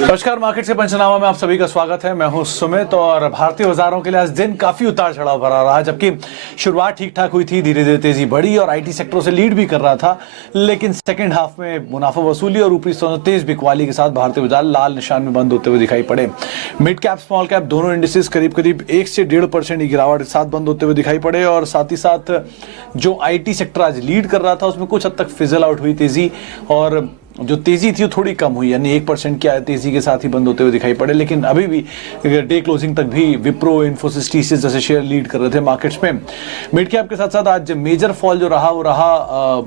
नमस्कार, मार्केट से पंचनामा में आप सभी का स्वागत है। मैं हूं सुमित और भारतीय बाजारों के लिए आज दिन काफी उतार चढ़ाव भरा रहा। जबकि शुरुआत ठीक ठाक हुई थी, धीरे धीरे तेजी बढ़ी और आईटी सेक्टरों से लीड भी कर रहा था, लेकिन सेकंड हाफ में मुनाफा वसूली और ऊपरी स्तरों तेज बिकवाली के साथ भारतीय बाजार लाल निशान में बंद होते हुए दिखाई पड़े। मिड कैप स्मॉल कैप दोनों इंडिसेस करीब करीब 1 से 1.5% की गिरावट के साथ बंद होते हुए दिखाई पड़े और साथ ही साथ जो आईटी सेक्टर आज लीड कर रहा था उसमें कुछ हद तक फिजल आउट हुई तेजी और जो तेजी थी वो थोड़ी कम हुई, यानी 1% की तेजी के साथ ही बंद होते हुए दिखाई पड़े। लेकिन अभी भी डे क्लोजिंग तक भी विप्रो, इन्फोसिस, टीसीएस जैसे शेयर लीड कर रहे थे मार्केट्स में। मिड कैप के साथ साथ आज मेजर फॉल जो रहा वो रहा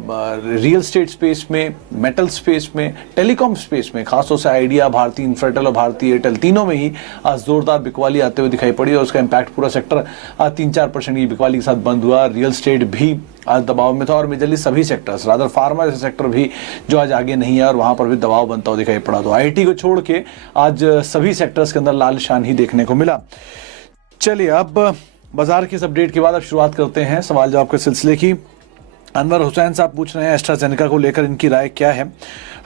रियल स्टेट स्पेस में, मेटल स्पेस में, टेलीकॉम स्पेस में, खासतौर से आइडिया, भारती इन्फ्राटेल और भारती एयरटेल तीनों में ही आज जोरदार बिकवाली आते हुए दिखाई पड़ी और उसका इम्पैक्ट पूरा सेक्टर आज 3-4% की बिकवाली के साथ बंद हुआ। रियल स्टेट भी आज दबाव में था और मेजरली सभी सेक्टर्स, रादर फार्मा जैसे सेक्टर भी जो आज आगे नहीं है और वहां पर भी दबाव बनता हुआ दिखाई पड़ा। तो आईटी को छोड़ के आज सभी सेक्टर्स के अंदर लाल निशान ही देखने को मिला। चलिए अब बाजार की इस अपडेट के बाद अब शुरुआत करते हैं सवाल जवाब के सिलसिले की। अनवर हुसैन साहब पूछ रहे हैं एस्ट्राजेनेका को लेकर इनकी राय क्या है।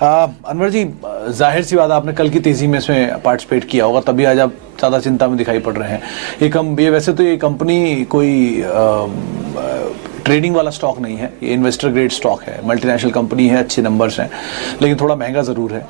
अनवर जी, जाहिर सी बात आपने कल की तेजी में इसमें पार्टिसिपेट किया होगा, तभी आज आप ज़्यादा चिंता में दिखाई पड़ रहे हैं। ये वैसे तो ये कंपनी कोई ट्रेडिंग वाला स्टॉक नहीं है, ये इन्वेस्टर ग्रेड स्टॉक है, मल्टीनेशनल कंपनी है, अच्छे नंबर्स हैं, लेकिन थोड़ा महंगा ज़रूर है।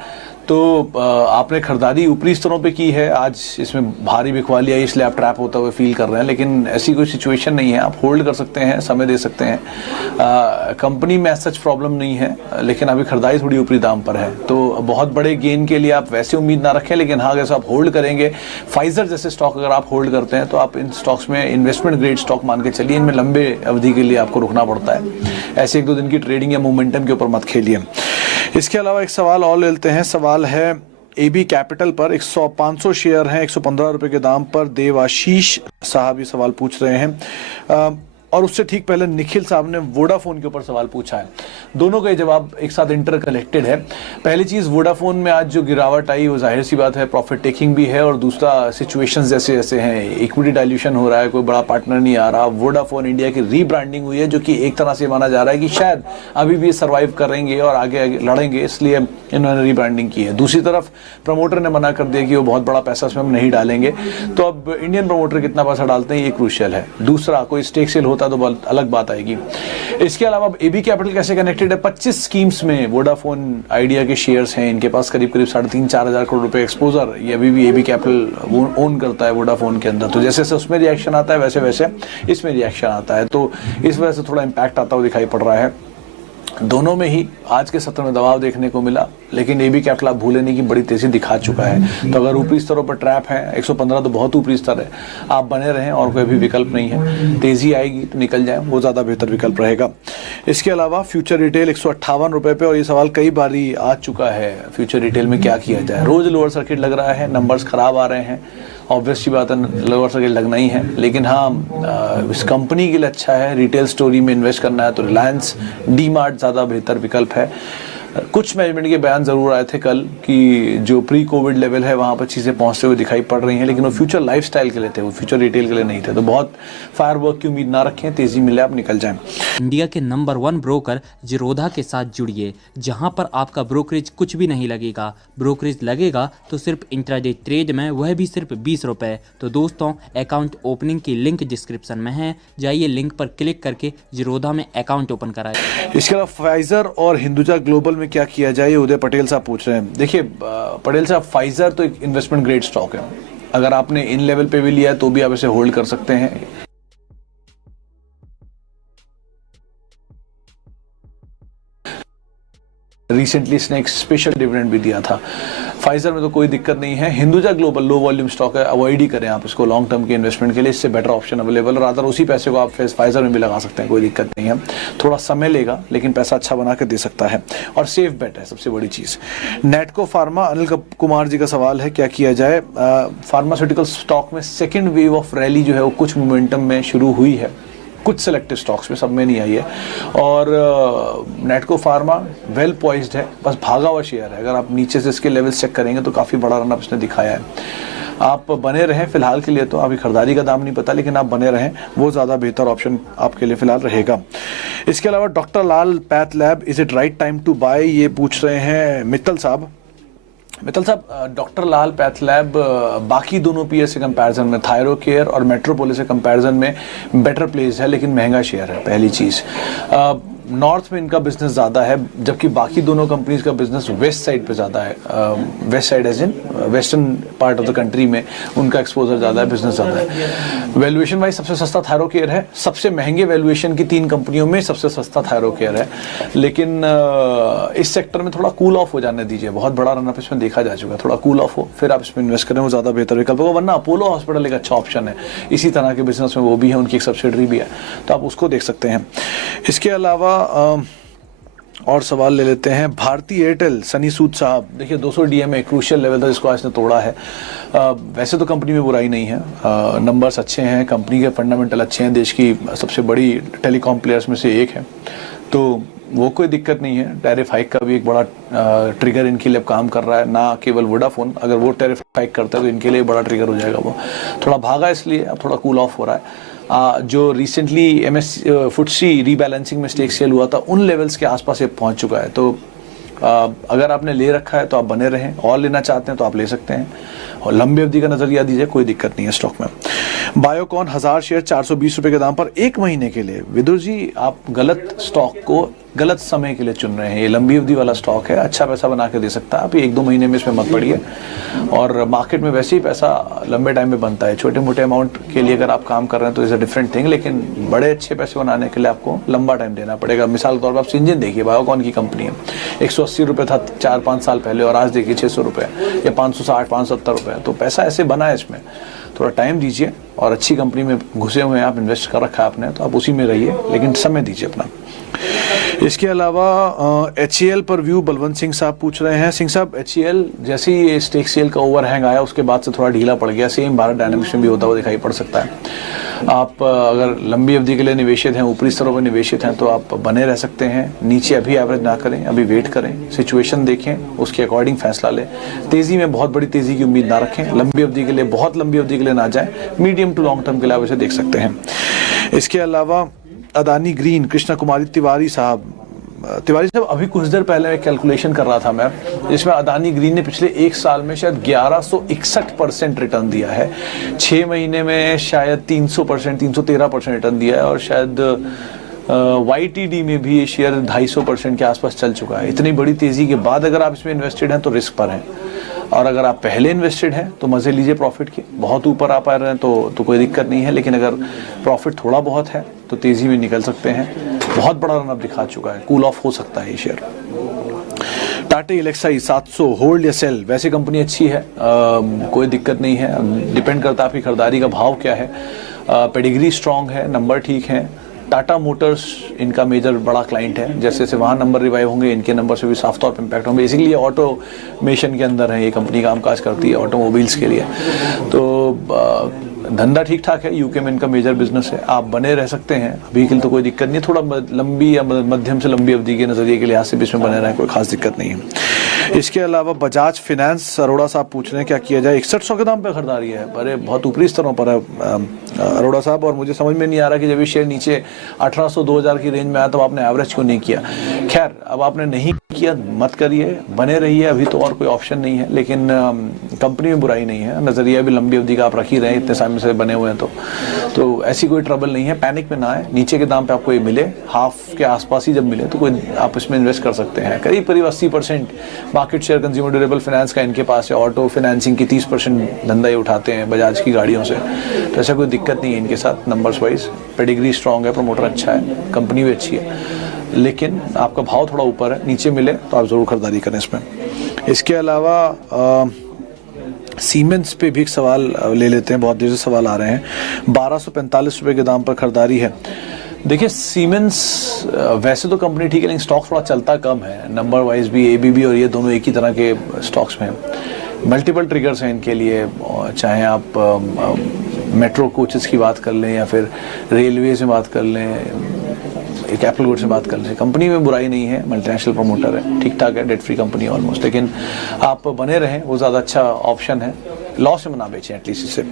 तो आपने खरीदारी ऊपरी स्तरों पे की है, आज इसमें भारी बिकवाली आई इसलिए आप ट्रैप होता हुए फील कर रहे हैं, लेकिन ऐसी कोई सिचुएशन नहीं है। आप होल्ड कर सकते हैं, समय दे सकते हैं। कंपनी में सच प्रॉब्लम नहीं है, लेकिन अभी खरीदारी थोड़ी ऊपरी दाम पर है, तो बहुत बड़े गेन के लिए आप वैसे उम्मीद ना रखें। लेकिन हाँ, अगर आप होल्ड करेंगे, फाइजर जैसे स्टॉक अगर आप होल्ड करते हैं तो आप इन स्टॉक्स में इन्वेस्टमेंट ग्रेड स्टॉक मान के चलिए, इनमें लंबे अवधि के लिए आपको रुकना पड़ता है। ऐसे 1-2 दिन की ट्रेडिंग या मोमेंटम के ऊपर मत खेलिए। इसके अलावा एक सवाल और लेते हैं। सवाल है एबी कैपिटल पर 500 शेयर हैं 115 रुपए के दाम पर। देवाशीष साहब ये सवाल पूछ रहे हैं और उससे ठीक पहले निखिल साहब ने वोडाफोन के ऊपर सवाल पूछा है। दोनों का जवाब एक साथ इंटर कनेक्टेड है। पहली चीज, वोडाफोन में आज जो गिरावट आई वो जाहिर सी बात है प्रॉफिट टेकिंग भी है और दूसरा सिचुएशंस जैसे जैसे हैं, इक्विटी डाइल्यूशन हो रहा है, कोई बड़ा पार्टनर नहीं आ रहा। वोडाफोन इंडिया की रीब्रांडिंग हुई है जो कि एक तरह से माना जा रहा है कि शायद अभी भी सर्वाइव करेंगे और आगे लड़ेंगे, इसलिए इन्होंने रीब्रांडिंग की है। दूसरी तरफ प्रमोटर ने मना कर दिया कि वो बहुत बड़ा पैसा उसमें हम नहीं डालेंगे, तो अब इंडियन प्रमोटर कितना पैसा डालते हैं ये क्रूशियल है। दूसरा, कोई स्टेक सेल होता तो बहुत अलग बात आएगी। इसके अलावा एबी कैपिटल कैसे कनेक्टेड है, 25 स्कीम्स में वोडाफोन आइडिया के शेयर्स हैं, इनके पास करीब करीब 3.5-4 हजार करोड़ रुपए एक्सपोजर ये अभी भी एबी कैपिटल ओन करता है वोडाफोन के अंदर। तो जैसे जैसे उसमें रिएक्शन आता है वैसे वैसे इसमें रिएक्शन आता है, तो इस वजह से थोड़ा इंपैक्ट आता हुआ दिखाई पड़ रहा है। दोनों में ही आज के सत्र में दबाव देखने को मिला, लेकिन एबी कैपिटल आप भूले नहीं कि बड़ी तेजी दिखा चुका है। तो अगर ऊपरी स्तरों पर ट्रैप है, 115 तो बहुत ऊपरी स्तर है, आप बने रहें और कोई भी विकल्प नहीं है। तेजी आएगी तो निकल जाए, वो ज्यादा बेहतर विकल्प रहेगा। इसके अलावा फ्यूचर रिटेल 158 रुपए पे, और ये सवाल कई बारी आ चुका है, फ्यूचर रिटेल में क्या किया जाए। रोज लोअर सर्किट लग रहा है, नंबर्स खराब आ रहे हैं, ऑब्वियस सी बात है लोअर सर्किट लगना ही है, लेकिन हाँ इस कंपनी के लिए अच्छा है, रिटेल स्टोरी में इन्वेस्ट करना है तो रिलायंस, डी मार्ट ज़्यादा बेहतर विकल्प है। कुछ मैनेजमेंट के बयान जरूर आए थे कल कि जो प्री कोविड लेवल है वहां पर चीजें पहुंचते हुए दिखाई पड़ रही हैं, लेकिन वो फ्यूचर लाइफस्टाइल के लिए थे, वो फ्यूचर रिटेल के लिए नहीं थे। तो बहुत फायरवर्क की उम्मीद ना रखें, तेजी मिले आप निकल जाएं। इंडिया के नंबर 1 ब्रोकर जीरोधा के साथ जुड़िए, जहां पर आपका ब्रोकरेज कुछ भी नहीं लगेगा। ब्रोकरेज लगेगा तो सिर्फ इंट्राडे ट्रेड में, वह भी सिर्फ 20 रुपए। तो दोस्तों, अकाउंट ओपनिंग की लिंक डिस्क्रिप्शन में है, जाइए लिंक पर क्लिक करके जीरोधा में अकाउंट ओपन कराएं। इसके अलावा फाइजर और हिंदुजा ग्लोबल में क्या किया जाए, उदय पटेल साहब पूछ रहे हैं। देखिए पटेल साहब, फाइजर तो एक इन्वेस्टमेंट ग्रेड स्टॉक है, अगर आपने इन लेवल पे भी लिया है तो भी आप इसे होल्ड कर सकते हैं। रिसेंटली इसने एक स्पेशल डिविडेंड भी दिया था। फाइजर में तो कोई दिक्कत नहीं है। Hinduja global low volume stock है, अवॉइड ही करें आप इसको लॉन्ग टर्म के इन्वेस्टमेंट के लिए, इससे बेटर ऑप्शन अवेलेबल। रादर उसी पैसे को आप फाइजर में भी लगा सकते हैं, कोई दिक्कत नहीं है। थोड़ा समय लेगा लेकिन पैसा अच्छा बना के दे सकता है और सेफ बेट है, सबसे बड़ी चीज। नेटको फार्मा, अनिल कुमार जी का सवाल है क्या किया जाए। फार्मास्यूटिकल स्टॉक में सेकेंड वेव ऑफ रैली जो है वो कुछ मोमेंटम में शुरू हुई है, कुछ सेलेक्टिव स्टॉक्स में, सब में नहीं आई है। और नेटको फार्मा वेल पॉइज्ड है, बस भागा हुआ शेयर है। अगर आप नीचे से इसके लेवल चेक करेंगे तो काफ़ी बड़ा रन अप इसने दिखाया है। आप बने रहें फिलहाल के लिए, तो अभी खरीदारी का दाम नहीं पता, लेकिन आप बने रहें, वो ज़्यादा बेहतर ऑप्शन आपके लिए फिलहाल रहेगा। इसके अलावा doctor Lal path lab, is it right time to buy, ये पूछ रहे हैं मित्तल साहब। मित्तल साहब, डॉक्टर लाल पैथ लैब बाकी दोनों पीएस से कंपैरिजन में, थायरोकेयर और मेट्रोपोलिस से कंपैरिजन में बेटर प्लेस है, लेकिन महंगा शेयर है। पहली चीज़, नॉर्थ में इनका बिजनेस ज़्यादा है, जबकि बाकी दोनों कंपनीज का बिजनेस वेस्ट साइड पे ज़्यादा है। West side as in western part of the country में उनका एक्सपोजर ज़्यादा है, बिजनेस ज़्यादा है। वैल्यूएशन वाइज सबसे सस्ता थायरोकेयर है, सबसे महंगे वैल्यूएशन की 3 कंपनियों में सबसे सस्ता थायरोकेयर है। लेकिन इस सेक्टर में थोड़ा कूल ऑफ हो जाने दीजिए, बहुत बड़ा रनअप इसमें देखा जा चुका है, थोड़ा कूल ऑफ हो फिर आप इसमें इन्वेस्ट करें, वो ज़्यादा बेहतर विकल्प होगा। वरना अपोलो हॉस्पिटल एक अच्छा ऑप्शन है, इसी तरह के बिजनेस में वो भी है, उनकी एक सब्सिडरी भी है, तो आप उसको देख सकते हैं। इसके अलावा और सवाल ले लेते हैं। भारती एयरटेल, सनी सूद साहब, देखिए 200 डीएमए क्रूशियल लेवल था जिसको आज ने तोड़ा है। वैसे तो कंपनी में बुराई नहीं है, नंबर्स अच्छे हैं, कंपनी के फंडामेंटल अच्छे हैं, देश की सबसे बड़ी टेलीकॉम प्लेयर्स में से एक है, तो वो कोई दिक्कत नहीं है। टैरिफ हाइक का भी एक बड़ा ट्रिगर इनके लिए काम कर रहा है, ना केवल वोडाफोन, अगर वो टैरिफ हाइक करता है तो इनके लिए बड़ा ट्रिगर हो जाएगा। वो थोड़ा भागा इसलिए अब थोड़ा कूल ऑफ हो रहा है। जो रिसेंटली फुटसी रीबैलेंसिंग में स्टेक सेल हुआ था, उन लेवल्स के आसपास ये पहुंच चुका है। तो अगर आपने ले रखा है तो आप बने रहें, और लेना चाहते हैं तो आप ले सकते हैं, और लंबी अवधि का नजरिया दीजिए, कोई दिक्कत नहीं है स्टॉक में। बायोकॉन 1000 शेयर 420 रुपए के दाम पर 1 महीने के लिए। विदुर जी, आप गलत स्टॉक को गलत समय के लिए चुन रहे हैं। ये लंबी अवधि वाला स्टॉक है, अच्छा पैसा बना के दे सकता है, आप 1-2 महीने में इसमें मत पड़िए। और मार्केट में वैसे ही पैसा लंबे टाइम में बनता है, छोटे मोटे अमाउंट के लिए अगर आप काम कर रहे हैं तो इज अ डिफरेंट थिंग, लेकिन बड़े अच्छे पैसे बनाने के लिए आपको लंबा टाइम देना पड़ेगा। मिसाल के तौर पर आप सिंजन देखिए, बायोकॉन की कंपनी है, 180 रुपये था 4-5 साल पहले, और आज देखिए 600 रुपये या 560-570 रुपये। तो पैसा ऐसे बना है, इसमें थोड़ा टाइम दीजिए, और अच्छी कंपनी में घुसे हुए हैं आप, इन्वेस्ट कर रखा है आपने, तो आप उसी में रहिए, लेकिन समय दीजिए अपना। इसके अलावा HCL पर व्यू बलवंत सिंह साहब पूछ रहे हैं। सिंह साहब, HCL जैसे ही ये स्टेक सेल का ओवरहैंग आया उसके बाद से थोड़ा ढीला पड़ गया, सेम भारत डायनामिक्स में भी होता हुआ दिखाई पड़ सकता है। आप अगर लंबी अवधि के लिए निवेशित हैं, ऊपरी स्तरों पर निवेशित हैं, तो आप बने रह सकते हैं। नीचे अभी एवरेज ना करें, अभी वेट करें, सिचुएशन देखें, उसके अकॉर्डिंग फैसला लें। तेजी में बहुत बड़ी तेजी की उम्मीद ना रखें, लंबी अवधि के लिए, बहुत लंबी अवधि के लिए ना जाएं, मीडियम टू लॉन्ग टर्म के लिए आप इसे देख सकते हैं। इसके अलावा अदानी ग्रीन, कृष्णा कुमारी तिवारी साहब, अभी कुछ देर पहले एक कैलकुलेशन कर रहा था मैं, जिसमें अदानी ग्रीन ने पिछले 1 साल में शायद 1161% रिटर्न दिया है, 6 महीने में शायद 300%, 313% रिटर्न दिया है, और शायद YTD में भी ये शेयर 250% के आसपास चल चुका है। इतनी बड़ी तेजी के बाद अगर आप इसमें इन्वेस्टेड हैं तो रिस्क पर हैं, और अगर आप पहले इन्वेस्टेड हैं तो मजे लीजिए प्रॉफिट के। बहुत ऊपर आप आ रहे हैं तो कोई दिक्कत नहीं है, लेकिन अगर प्रॉफिट थोड़ा बहुत है तो तेजी में निकल सकते हैं। बहुत बड़ा रन अप दिखा चुका है, कूल ऑफ हो सकता है ये शेयर। टाटा एलेक्साई 700, होल्ड या सेल? वैसे कंपनी अच्छी है, कोई दिक्कत नहीं है, डिपेंड करता है आपकी खरीदारी का भाव क्या है। पेडिग्री स्ट्रांग है, नंबर ठीक है। टाटा मोटर्स इनका मेजर बड़ा क्लाइंट है, जैसे जैसे वहाँ नंबर रिवाइव होंगे, इनके नंबर से भी साफ तौर पर इम्पैक्ट होंगे। बेसिकली ये ऑटोमेशन के अंदर है, ये कंपनी कामकाज करती है ऑटोमोबाइल्स के लिए, तो धंधा ठीक ठाक है। यूके में इनका मेजर बिजनेस है, आप बने रह सकते हैं अभी के लिए, तो कोई दिक्कत नहीं है। थोड़ा लंबी या मध्यम से लंबी अवधि के नजरिए के लिहाज से भी इसमें बने रहें, कोई खास दिक्कत नहीं है। इसके अलावा बजाज फाइनेंस, अरोड़ा साहब पूछ रहे हैं क्या किया जाए? 6100 के दाम पे खरीदारी है, अरे बहुत ऊपरी स्तरों पर है अरोड़ा साहब, और मुझे समझ में नहीं आ रहा कि जब ये शेयर नीचे 1800-2000 की रेंज में आया तो आपने एवरेज क्यों नहीं किया। खैर, अब आपने नहीं किया, मत करिए, बने रहिए, अभी तो और कोई ऑप्शन नहीं है। लेकिन कंपनी में बुराई नहीं है, नजरिया भी लंबी अवधि का आप रख ही रहे हैं, इतने समय से बने हुए हैं, तो ऐसी कोई ट्रबल नहीं है। पैनिक में ना आए, नीचे के दाम पे आपको ये मिले, हाफ के आसपास ही जब मिले तो कोई आप इसमें इन्वेस्ट कर सकते हैं। करीब 80% market share consumer durable finance का इनके पास है, ऑटो फाइनेंसिंग की 30% धंधा ये उठाते हैं बजाज की गाड़ियों से, तो ऐसा कोई दिक्कत नहीं है इनके साथ। नंबर्स वाइज पेडिग्री स्ट्रांग है, प्रमोटर अच्छा है, कंपनी भी अच्छी है, लेकिन आपका भाव थोड़ा ऊपर है, नीचे मिले तो आप जरूर खरीदारी करें इसमें। इसके अलावा सीमेंस पे भी एक सवाल ले लेते हैं, बहुत देर से सवाल आ रहे हैं। 1245 रुपए के दाम पर खरीदारी है। देखिए, सीमेंस वैसे तो कंपनी ठीक है, लेकिन स्टॉक थोड़ा चलता कम है, नंबर वाइज भी ABB और ये दोनों एक ही तरह के स्टॉक्स में। मल्टीपल ट्रिगर्स हैं इनके लिए, चाहे आप मेट्रो कोचेस की बात कर लें या फिर रेलवे से बात कर लें, एक एप्पल गुड से बात कर लें। कंपनी में बुराई नहीं है, मल्टीनेशनल प्रमोटर है, ठीक ठाक है, डेट फ्री कंपनी ऑलमोस्ट, लेकिन आप बने रहें, वो ज़्यादा अच्छा ऑप्शन है। लॉस में ना बेचें एटलीस्ट इसे।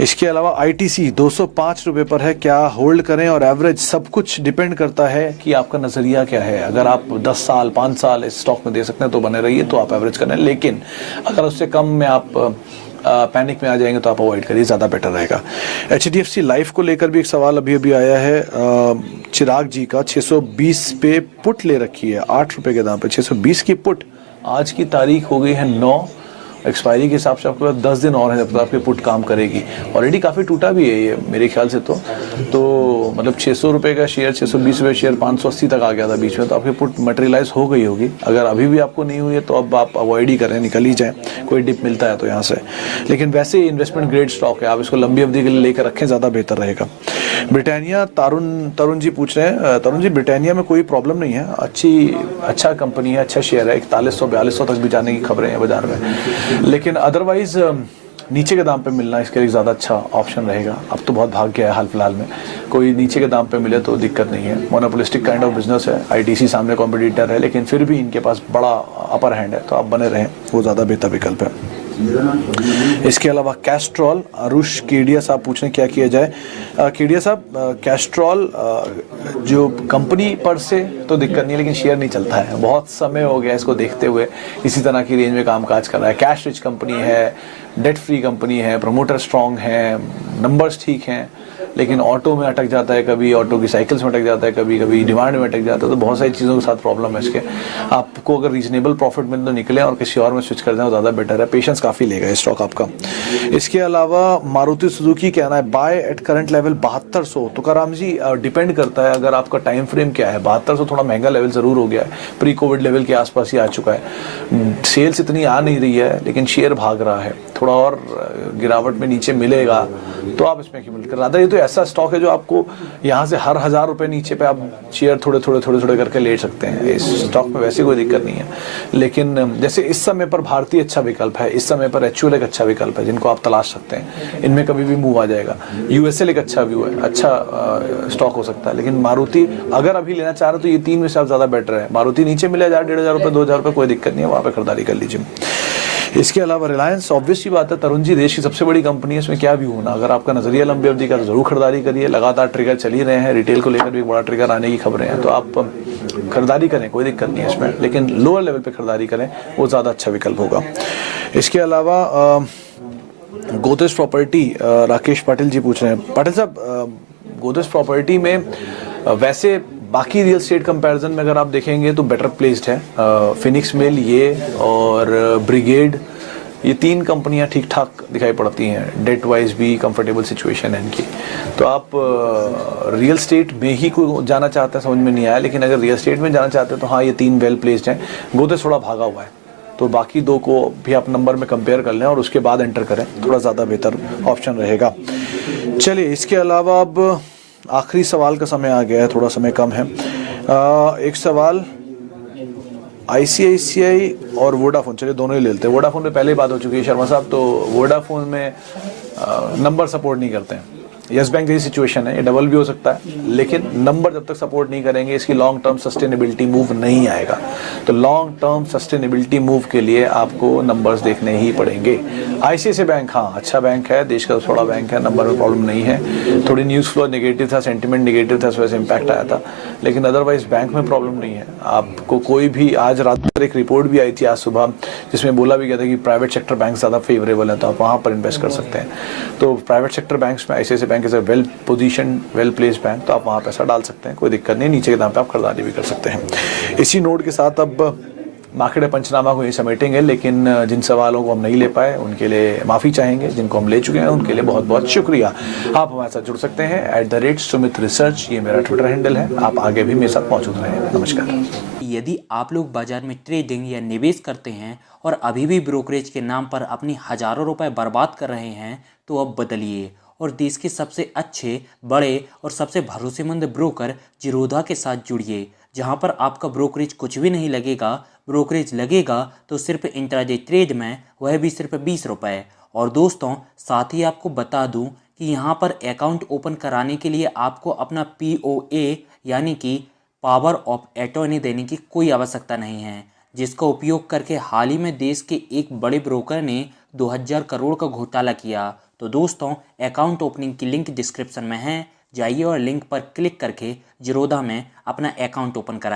इसके अलावा ITC 205 रुपये पर है, क्या होल्ड करें? और एवरेज सब कुछ डिपेंड करता है कि आपका नज़रिया क्या है। अगर आप 10 साल 5 साल इस स्टॉक में दे सकते हैं तो बने रहिए, तो आप एवरेज करें, लेकिन अगर उससे कम में आप पैनिक में आ जाएंगे तो आप अवॉइड करिए, ज़्यादा बेटर रहेगा। HDFC लाइफ को लेकर भी एक सवाल अभी अभी आया है चिराग जी का। 620 पे पुट ले रखी है 8 रुपये के दाम पे, 620 की पुट। आज की तारीख हो गई है 9, एक्सपायरी के हिसाब से आपके पास 10 दिन और है जब तक आपकी पुट काम करेगी। ऑलरेडी काफ़ी टूटा भी है ये मेरे ख्याल से, तो मतलब 600 रुपये का शेयर, 620 रुपये शेयर 580 तक आ गया था बीच में, तो आपकी पुट मटेरियलाइज हो गई होगी। अगर अभी भी आपको नहीं हुई है तो अब आप अवॉइड ही करें, निकल ही जाएँ, कोई डिप मिलता है तो यहाँ से। लेकिन वैसे इन्वेस्टमेंट ग्रेड स्टॉक है, आप इसको लंबी अवधि के लिए लेकर रखें, ज़्यादा बेहतर रहेगा। ब्रिटानिया, तरुण जी पूछ रहे हैं, तरुण जी ब्रिटानिया में कोई प्रॉब्लम नहीं है, अच्छा कंपनी है, अच्छा शेयर है, 4100-4200 तक भी जाने की खबरें हैं बाजार में, लेकिन अदरवाइज नीचे के दाम पे मिलना इसके लिए ज़्यादा अच्छा ऑप्शन रहेगा। अब तो बहुत भाग गया है हाल फिलहाल में, कोई नीचे के दाम पे मिले तो दिक्कत नहीं है। मोनोपोलिस्टिक काइंड ऑफ बिजनेस है, ITC सामने कॉम्पिटिटर है, लेकिन फिर भी इनके पास बड़ा अपर हैंड है, तो आप बने रहें, वो ज़्यादा बेहतर विकल्प है। इसके अलावा कैस्ट्रॉल, अरुष केडिया साहब पूछ रहे हैं क्या किया जाए। केडिया साहब, कैस्ट्रॉल जो कंपनी पर से तो दिक्कत नहीं है, लेकिन शेयर नहीं चलता है, बहुत समय हो गया इसको देखते हुए इसी तरह की रेंज में कामकाज कर रहा है। कैश रिच कंपनी है, डेट फ्री कंपनी है, प्रमोटर स्ट्रॉन्ग है, नंबर्स ठीक हैं, लेकिन ऑटो में अटक जाता है, कभी ऑटो की साइकिल्स में अटक जाता है, कभी कभी डिमांड में अटक जाता है, तो बहुत सारी चीज़ों के साथ प्रॉब्लम है इसके। आपको अगर रीजनेबल प्रॉफिट मिले तो निकले और किसी और में स्विच कर दें तो ज़्यादा बेटर है, पेशेंस काफ़ी लेगा इस स्टॉक आपका। इसके अलावा मारुति सुजुकी कहना है buy at current level 7200। Tukaram ji, depend करता है अगर आपका टाइम फ्रेम क्या है। 7200 थोड़ा महंगा लेवल ज़रूर हो गया है, प्री कोविड लेवल के आसपास ही आ चुका है, सेल्स इतनी आ नहीं रही है, लेकिन शेयर भाग रहा है, थोड़ा और गिरावट में नीचे मिलेगा तो आप इसमें क्यों मिलकर राधा। ये तो ऐसा स्टॉक है जो आपको यहाँ से हर 1000 रुपये नीचे पे आप शेयर थोड़े थोड़े करके ले सकते हैं। इस स्टॉक में वैसे कोई दिक्कत नहीं है, लेकिन जैसे इस समय पर भारतीय अच्छा विकल्प है, इस समय पर HUL एक अच्छा विकल्प है जिनको आप तलाश सकते हैं, इनमें कभी भी मूव आ जाएगा। USL एक अच्छा व्यू है, अच्छा स्टॉक हो सकता है, लेकिन मारुति अगर अभी लेना चाह रहे तो ये 3 में से आप ज़्यादा बेटर है। मारुति नीचे मिले 1000-1500 रुपये, 2000 रुपये, कोई दिक्कत नहीं है, वहाँ पर खरीदारी कर लीजिए। इसके अलावा रिलायंस, ऑब्वियस ही बात है तरुण जी, देश की सबसे बड़ी कंपनी है, इसमें क्या व्यू होना। अगर आपका नजरिया लंबी अवधि का तो जरूर खरीदारी करिए, लगातार ट्रिगर चल ही रहे हैं, रिटेल को लेकर भी एक बड़ा ट्रिगर आने की खबरें हैं, तो आप खरीदारी करें, कोई दिक्कत नहीं है इसमें, लेकिन लोअर लेवल पे खरीदारी करें, वो ज़्यादा अच्छा विकल्प होगा। इसके अलावा गोदरेज प्रॉपर्टी, राकेश पाटिल जी पूछ रहे हैं, पाटिल साहब गोदरेज प्रॉपर्टी में वैसे बाकी रियल स्टेट कंपैरिजन में अगर आप देखेंगे तो बेटर प्लेस्ड है। फिनिक्स मिल ये और ब्रिगेड, ये 3 कंपनियां ठीक ठाक दिखाई पड़ती हैं, डेट वाइज भी कंफर्टेबल सिचुएशन है इनकी। तो आप रियल स्टेट में ही कोई जाना चाहते हैं, समझ में नहीं आया, लेकिन अगर रियल स्टेट में जाना चाहते हैं तो हाँ, ये 3 वेल प्लेस्ड हैं। गोदरेज थोड़ा भागा हुआ है, तो बाकी 2 को भी आप नंबर में कंपेयर कर लें और उसके बाद एंटर करें, थोड़ा ज़्यादा बेहतर ऑप्शन रहेगा। चलिए, इसके अलावा अब आखिरी सवाल का समय आ गया है, थोड़ा समय कम है। एक सवाल ICICI और वोडाफोन, चलिए दोनों ही ले लेते हैं। वोडाफोन में पहले ही बात हो चुकी है शर्मा साहब, तो वोडाफोन में नंबर सपोर्ट नहीं करते हैं। यस बैंक जैसी सिचुएशन है, ये डबल भी हो सकता है, लेकिन नंबर जब तक सपोर्ट नहीं करेंगे इसकी लॉन्ग टर्म सस्टेनेबिलिटी मूव नहीं आएगा। तो लॉन्ग टर्म सस्टेनेबिलिटी मूव के लिए आपको नंबर्स देखने ही पड़ेंगे। ICICI बैंक हाँ अच्छा बैंक है, देश का थोड़ा बैंक है, नंबर में प्रॉब्लम नहीं है, थोड़ी न्यूज़ फ्लो नेगेटिव था, सेंटिमेंट नेगेटिव था, इस वजह से इम्पैक्ट आया था, लेकिन अदरवाइज बैंक में प्रॉब्लम नहीं है। आपको कोई भी, आज रात को एक रिपोर्ट भी आई थी आज सुबह, जिसमें बोला भी गया था कि प्राइवेट सेक्टर बैंक ज़्यादा फेवरेबल है, तो आप वहाँ पर इन्वेस्ट कर सकते हैं। तो प्राइवेट सेक्टर बैंक्स में ICICI bank is a well position, well placed bank, तो आप वहाँ पैसा डाल सकते हैं, कोई दिक्कत नहीं, नीचे के दाम पे आप खरीदारी भी कर सकते हैं। इसी नोट के साथ अब मार्केट पंचनामा को ही समेटेंगे, लेकिन जिन सवालों को हम नहीं ले पाए उनके लिए माफ़ी चाहेंगे, जिनको हम ले चुके हैं उनके लिए बहुत बहुत शुक्रिया। आप हमारे साथ जुड़ सकते हैं @सुमित रिसर्च, ये मेरा ट्विटर हैंडल है, आप आगे भी मेरे साथ मौजूद रहें। नमस्कार। यदि आप लोग बाजार में ट्रेडिंग या निवेश करते हैं और अभी भी ब्रोकरेज के नाम पर अपनी हज़ारों रुपए बर्बाद कर रहे हैं, तो अब बदलिए और देश के सबसे अच्छे, बड़े और सबसे भरोसेमंद ब्रोकर जिरोधा के साथ जुड़िए, जहां पर आपका ब्रोकरेज कुछ भी नहीं लगेगा। ब्रोकरेज लगेगा तो सिर्फ इंट्राडे ट्रेड में, वह भी सिर्फ 20 रुपये। और दोस्तों, साथ ही आपको बता दूं कि यहां पर अकाउंट ओपन कराने के लिए आपको अपना POA यानी कि पावर ऑफ अटॉर्नी देने की कोई आवश्यकता नहीं है, जिसका उपयोग करके हाल ही में देश के एक बड़े ब्रोकर ने 2000 करोड़ का घोटाला किया। तो दोस्तों अकाउंट ओपनिंग की लिंक डिस्क्रिप्शन में है, जाइए और लिंक पर क्लिक करके जीरोधा में अपना अकाउंट ओपन कराइए।